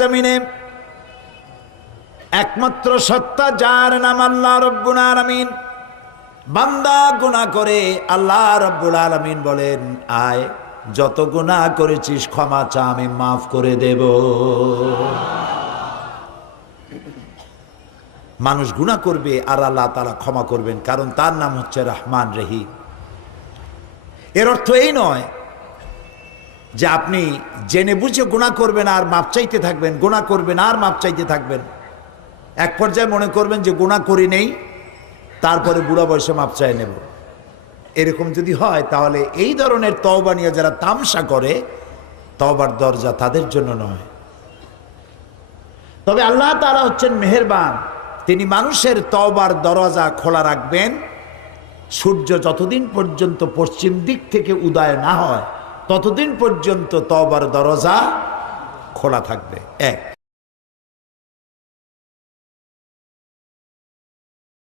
জমিনে একমাত্র সত্তা যার নাম আল্লাহ রব্বুল আলামিন। বান্দা গুনাহ করে, আল্লাহ রব্বুল আলামিন বলেন, আয় যত গুনাহ করেছিস ক্ষমা চা, আমি মাফ করে দেব। মানুষ গুনাহ করবে আর আল্লাহ তাআলা ক্ষমা করবেন, কারণ তার নাম হচ্ছে রহমান রহিম। এর অর্থ এই নয় যে আপনি জেনে বুঝে গুনাহ করবেন আর মাপ চাইতে থাকবেন, গুনাহ করবেন আর মাপ চাইতে থাকবেন। এক পর্যায়ে মনে করবেন যে গুনাহ করি নেই, তারপরে বুড়া বয়সে মাপ চাই নেব। এরকম যদি হয় তাহলে এই ধরনের তওবা নিয়ে যারা তামসা করে, তওবার দরজা তাদের জন্য নয়। তবে আল্লাহ তাআলা হচ্ছেন মেহেরবান, তিনি মানুষের তওবার দরজা খোলা রাখবেন সূর্য যতদিন পর্যন্ত পশ্চিম দিক থেকে উদয় না হয়, ততদিন পর্যন্ত তওবার দরজা খোলা থাকবে। এক